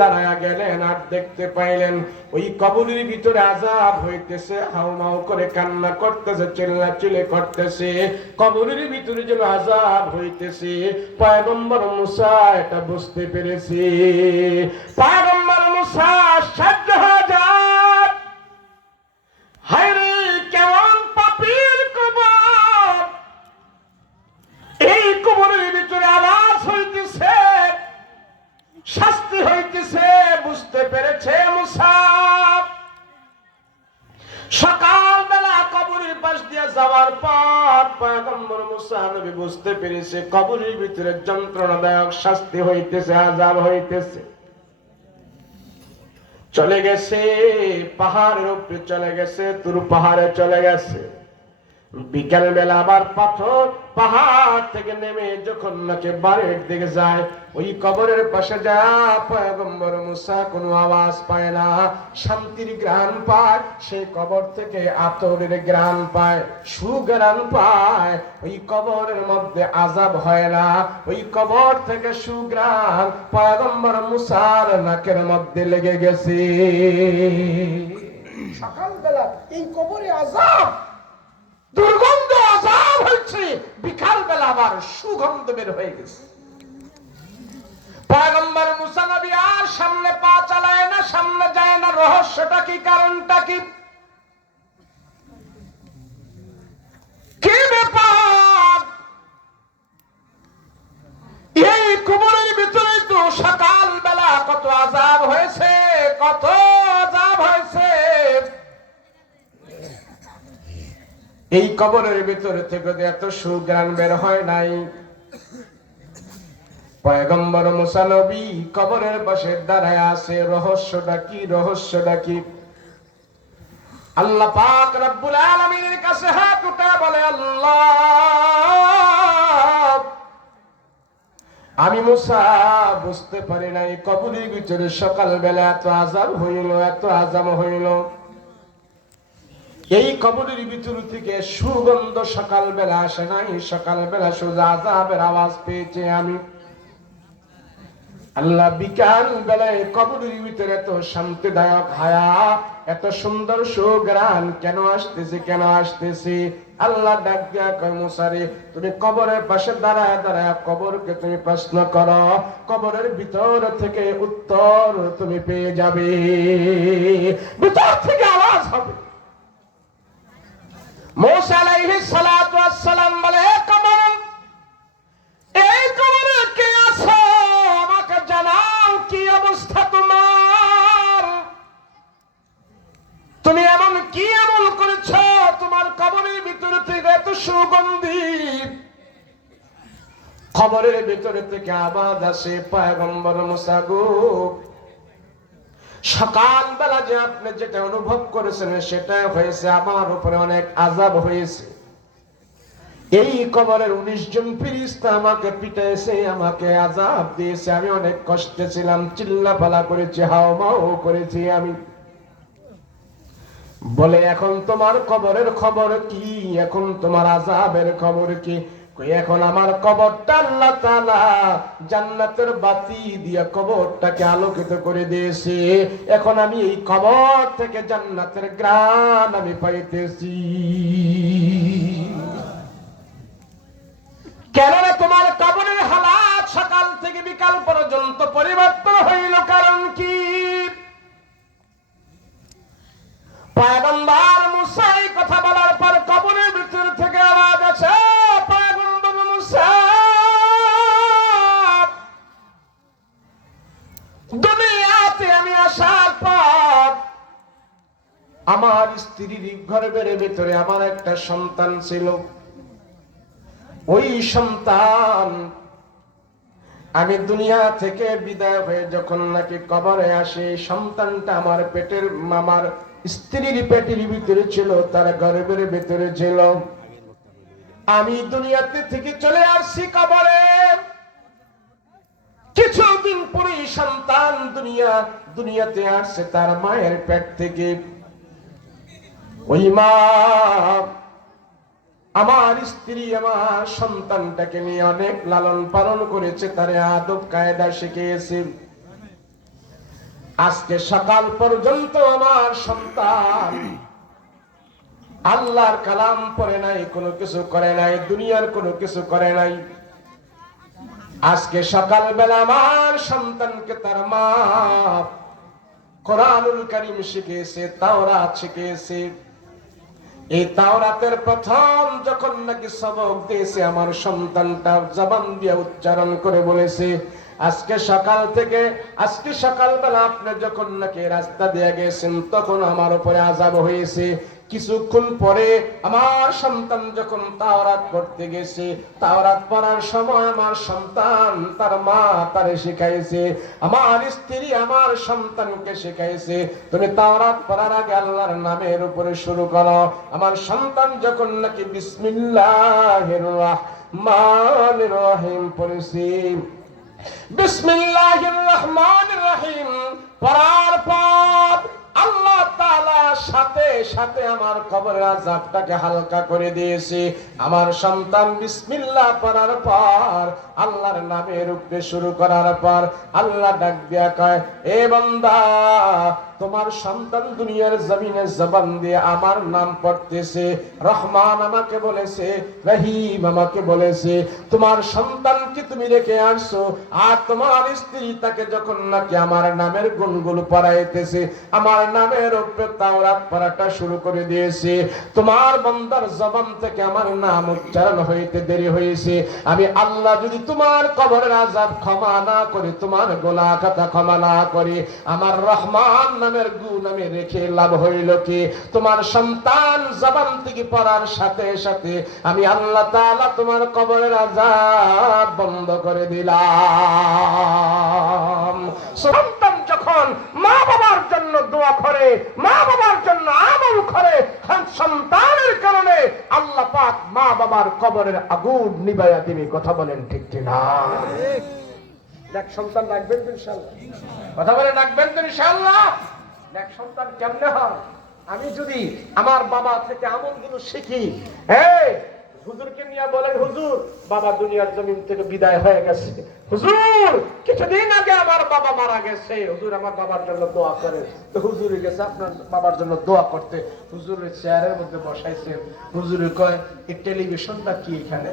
দাঁড়ায়া গেলেন আর দেখতে পাইলেন ওই কবরের ভিতরে আজাব হইতেছে হাউমাউ করে কান্না করতেছে চিল্লা চিলে করতেছে। কবরের ভিতরে যেন আজাব হইতেছে, পায়গম্বর মুসা এটা বুঝতে পেরেছি। পায়গম্বর মুসা সাহায্য পয়গম্বর মুসা নবী বুঝতে পেরেছে, কবরের ভিতরে যন্ত্রণাদায়ক শাস্তি হইতেছে আজাব হইতেছে। চলে গেছে, পাহাড়ের উপরে চলে গেছে, তুর পাহাড়ে চলে গেছে। বিকেল বেলা আবার পাথর পাহাড় থেকে নেমে যখন নাকি বাড়ির দিকে যায়, ওই কবরের পাশে যা পয়গম্বর মুসা কোনো আওয়াজ পায় না। শান্তির গ্রাণ পায় সেই কবর থেকে আতরের গ্রাণ পায় সুগ্রাণ পায়। ওই কবরের মধ্যে আজাব হয় না। ওই কবর থেকে সুগ্রাণ পয়গম্বর মুসার নাকের মধ্যে লেগে গেছে। সকালবেলা এই কবরে আজাব! দুর্গন্ধ আজাব হচ্ছে বিকাল বেলা সুগন্ধ বের হয়ে গেছে। পয়গম্বর মুসা আর সামনে পা চালায় না, সামনে যায় না। রহস্যটা কি, কারণটা কি? কি ব্যাপার? এই কবরের ভিতরে থেকে এত সুগ্রাণ বের হয় নাই। পয়গম্বর মুসানবী কবরের পাশে দাঁড়ায় আছে, রহস্যটা কি রহস্যটা কি? আল্লাহ পাক রব্বুল আলামিনের কাছে হাত উঠে বলে, আল্লাহ, আমি মুসা বুঝতে পারি নাই, কবরের ভিতরে সকাল বেলা এত আজাব হইল, এত আজাম হইল। এই কবরের ভিতর থেকে সুগন্ধ সকালবেলা আসে নাই। সকালবেলা সোজা আজাবের আওয়াজ পেয়েছে আমি। আল্লাহ বিকাল বেলায় কবরের ভিতরে এত শান্তিদায়ক হায়া, এত সুন্দর সুগ্রান কেন আসতেছে কেন আসতেছে? আল্লাহ ডাক দিয়া কয় তুমি কবরের পাশে দাঁড়ায় দাঁড়ায় কবরকে তুমি প্রশ্ন করো। কবরের ভিতর থেকে উত্তর তুমি পেয়ে যাবে। ভিতর থেকে আওয়াজ হবে। মোসা ওয়াস সালাম বলে, "এ এই কবরে কে আমাকে জানাও কি অবস্থা তোমার? তুমি এমন কি এমন করেছ? তোমার কবরের ভিতরে থেকে এত সুগন্ধি। খবরের ভিতরে থেকে আবাদ আসে, পয়গম্বর মুসা গো সকালবেলা যে আপনি যেটা অনুভব করেছেন সেটা হয়েছে, আমার উপরে অনেক আজাব হয়েছে। এই কবরের উনিশ জন ফিরিস্তা আমাকে পিটাইছে, আমাকে আজাব দিয়েছে, আমি অনেক কষ্টে ছিলাম চিল্লা পালা করেছি হাও মাও করেছি আমি। বলে, এখন তোমার কবরের খবর কি? এখন তোমার আজাবের খবর কি? এখন আমার কবরটা আল্লাহ তাআলা জান্নাতের বাতি দিয়া কবরটাকে আলোকিত করে দিয়েছে। এখন আমি এই কবর থেকে জান্নাতের গ্রাম আমি পাইতেছি। কেননা তোমার কবরের হালাত সকাল থেকে বিকাল পর্যন্ত পরিবর্তন হইল, কারণ কি? আমার স্ত্রীর ঘরের ভেতরে আমার একটা সন্তান ছিল। ওই সন্তান আমি দুনিয়া থেকে বিদায় হয়ে যখন নাকি কবরে আসে, সন্তানটা আমার পেটের আমার স্ত্রীর পেটের ভিতরে ছিল, তার গর্ভের ভিতরে ছিল। আমি দুনিয়াতে থেকে চলে আসছি কবরে। কিছুদিন পরে সন্তান দুনিয়া, দুনিয়াতে আসছে তার মায়ের পেট থেকে। আমার স্ত্রী, আমার সন্তানটাকে নিয়ে অনেক লালন পালন করেছে, তারে আদব, কায়দা শিখিয়েছে। আজকে সকাল পর্যন্ত আমার সন্তান আল্লাহর কালাম পড়ে নাই, কোনো কিছু করে নাই, দুনিয়ার কোনো কিছু করে নাই। আজকে সকালবেলা আমার সন্তানকে তার মা কোরআনুল করিম শিখিয়েছে, তাওরাত শিখিয়েছে। এই তাওরাতের প্রথম যখন নাকি সবক দিয়েছে, আমার সন্তানটা জবান দিয়ে উচ্চারণ করে বলেছে, আজকে সকাল থেকে, আজকে সকালবেলা আপনি যখন নাকি রাস্তা দিয়ে গেছেন, তখন আমার উপরে আজাব হয়েছে। কিছুক্ষণ পরে আমার সন্তান যখন তাওরাত পড়তে গেছে, তাওরাত পড়ার সময় আমার সন্তান তার মা তারে শিখাইছে, আমার স্ত্রী আমার সন্তানকে শিখাইছে, তুমি তাওরাত পড়ার আগে আল্লাহর নামের উপরে শুরু করো। আমার সন্তান যখন নাকি বিসমিল্লাহির রহমানির রহিম পড়েছি, বিসমিল্লাহির রহমানির সাথে আমার কবরের আজাবটাকে হালকা করে দিয়েছে। আমার সন্তান বিসমিল্লাহ পড়ার পর, আল্লাহর নামে উপরে শুরু করার পর, আল্লাহ ডাক দিয়া কয়, এ বান্দা তোমার সন্তান দুনিয়ার জমিনে জবান দিয়ে আমার নাম পড়তেছে। রহমান আমাকে বলেছে, রহিম আমাকে বলেছে, তোমার সন্তানকে তুমি রেখে আসছো, আর তোমার স্ত্রী তাকে যখন নাকি আমার নামের গুণগুলো পড়াইতেছে, আমার নামের উপরে তাওরাত পড়াটা শুরু করে দিয়েছে। তোমার বন্দার জবান থেকে আমার নাম উচ্চারণ হইতে দেরি হয়েছে আমি আল্লাহ যদি তোমার কবরের আজাব ক্ষমা না করে, তোমার গোলা কথা ক্ষমা না করে, আমার রহমান নামের গুণ আমি রেখে লাভ হইল কি? তোমার সন্তান জবান থেকে পড়ার সাথে সাথে আমি আল্লাহ তাআলা তোমার কবরের আজাব বন্ধ করে দিলাম। সন্তান যখন মা বাবার জন্য দোয়া করে মা বাবার জন্য আমল করে হ্যাঁ, সন্তানের কারণে আল্লাহ পাক মা বাবার কবরের আগুন নিবাইয়া দিবি কথা বলেন ঠিক কিনা? দেখ সন্তান রাখবেন তো ইনশাআল্লাহ। কথা বলে রাখবেন তো ইনশাআল্লাহ? দেখ সন্তান কেমনে হয়? আমি যদি আমার বাবা থেকে আমলগুলো শিখি হুজুরকে নিয়ে বলেন, হুজুর, বাবা দুনিয়ার জমিন থেকে বিদায় হয়ে গেছে। হুজুর, কিছুদিন আগে আমার বাবা মারা গেছে। হুজুর, আমার বাবার জন্য দোয়া করে। তো হুজুরে গেছে, আপনার বাবার জন্য দোয়া করতে। হুজুরের চেয়ারের মধ্যে বসাইছেন হুজুরে কয়, এই টেলিভিশনটা কি এখানে?